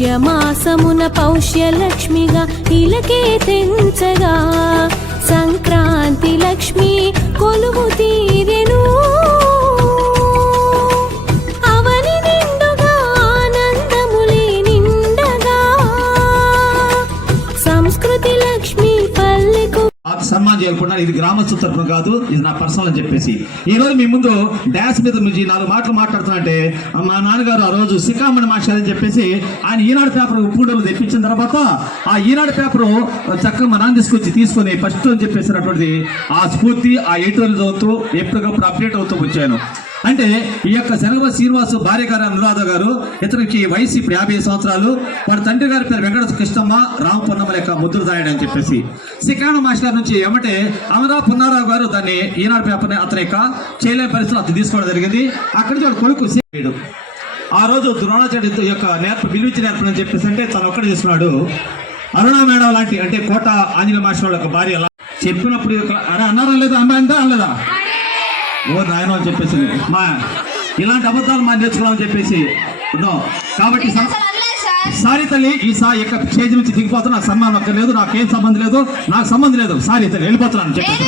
పౌష్యమాసమున పౌష్యలక్ష్మిగా ఇలకే తెంచగా సన్మానం చేయాలనుకుంటున్నాను ఇది గ్రామస్తుల తరఫున కాదు ఇది నా పర్సనల్ అని చెప్పేసి. ఈ రోజు మీ ముందు డాన్స్ మీద నుంచి నాలుగు మాటలు మాట్లాడుతున్నా మా నాన్నగారు ఆ రోజు సికామణి మాస్టర్ అని చెప్పేసి ఆయన ఈనాడు పేపర్ ఉప్పుడలు తెప్పించిన తర్వాత ఆ ఈనాడు పేపర్ చక్కగా మా నాన్న తీసుకొచ్చి తీసుకొని ఫస్ట్ అని చెప్పేసినటువంటిది ఆ స్ఫూర్తి ఆ ఎడిటోరియల్ చదువుతూ ఎప్పటికప్పుడు అప్డేట్ అవుతూ వచ్చాను. అంటే ఈ యొక్క శనగ శ్రీనివాసు భార్య గారు అనురాధ గారు ఇతనికి వయసు ఇప్పుడు యాభై సంవత్సరాలు. వాడి తండ్రి గారి పేరు వెంకట కృష్ణమ్మ రామపున్నమ్మ లెక్క ముద్ర దాయడు అని చెప్పేసి. శ్రీకాణ మాస్టర్ నుంచి ఏమంటే అమరా పున్నారావు గారు దాన్ని ఈనాడు పేపర్ని అతని యొక్క చేయలేని పరిస్థితులు అతను తీసుకోవడం జరిగింది. అక్కడి నుంచి వాడు కొడుకు ఆ రోజు ద్రోణాచార్య యొక్క నేర్ప పిలిచి నేర్పని చెప్పేసి అంటే తను ఒక్కడ చేస్తున్నాడు. అరుణ మేడం లాంటి అంటే కోట ఆంజనేయ మాస్టర్ యొక్క భార్య అలా చెప్పినప్పుడు యొక్క- అరే అన్నారా లేదా? అమ్మాయి అంతా అనలేదా? ఓ నాయన అని చెప్పేసి మా ఇలాంటి అబద్ధాలు మా నేర్చుకున్నామని చెప్పేసి నో. కాబట్టి సారీ తల్లి ఈ సా యొక్క స్టేజ్ నుంచి దిగిపోతున్నా నాకు సన్మానం అక్కర్లేదు నాకేం సంబంధం లేదు నాకు సంబంధం లేదు. సారీ తల్లి వెళ్ళిపోతున్నాను చెప్పేసి.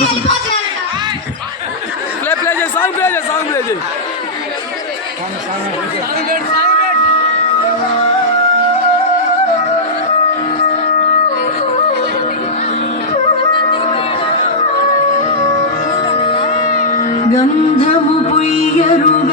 വരുക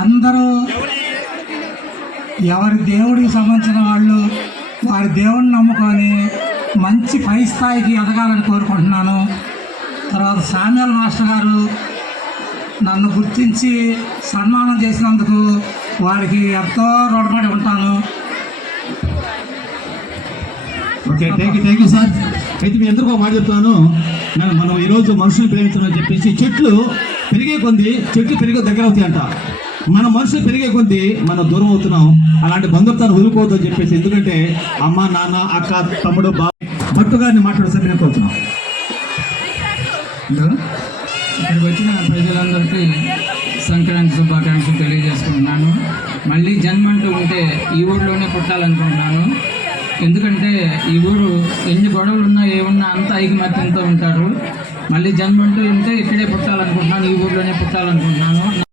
అందరూ ఎవరి దేవుడికి సంబంధించిన వాళ్ళు వారి దేవుడిని నమ్ముకొని మంచి పై స్థాయికి ఎదగాలని కోరుకుంటున్నాను. తర్వాత సామ్యాల మాస్టర్ గారు నన్ను గుర్తించి సన్మానం చేసినందుకు వారికి ఎంతో రుణపడి ఉంటాను. Okay thank you thank you sir అయితే మీ అందరికీ ఒక మాట చెప్తాను. నేను మనం ఈరోజు మనుషులు ప్రేమించాలని చెప్పేసి చెట్లు పెరిగే కొంది చెట్లు పెరిగే దగ్గర అవుతాయి అంట మన మనసు పెరిగే కొద్ది మనం దూరం అవుతున్నాం. అలాంటి బంధుత్వాన్ని వదులుకోవద్దు అని చెప్పేసి ఎందుకంటే అమ్మ నాన్న అక్క తమ్ముడు బాబు భట్టు గారిని మాట్లాడే నేను కోరుతున్నాం హలో ఇక్కడికి వచ్చిన ప్రజలందరికీ సంక్రాంతి శుభాకాంక్షలు తెలియజేసుకుంటున్నాను. మళ్ళీ జన్మంటూ ఉంటే ఈ ఊరిలోనే పుట్టాలనుకుంటున్నాను. ఎందుకంటే ఈ ఊరు ఎన్ని గొడవలు ఉన్నా ఏమున్నా అంత ఐకమత్యంతో ఉంటారు. మళ్ళీ జన్మంటూ ఉంటే ఇక్కడే పుట్టాలనుకుంటున్నాను ఈ ఊళ్ళోనే పుట్టాలనుకుంటున్నాను.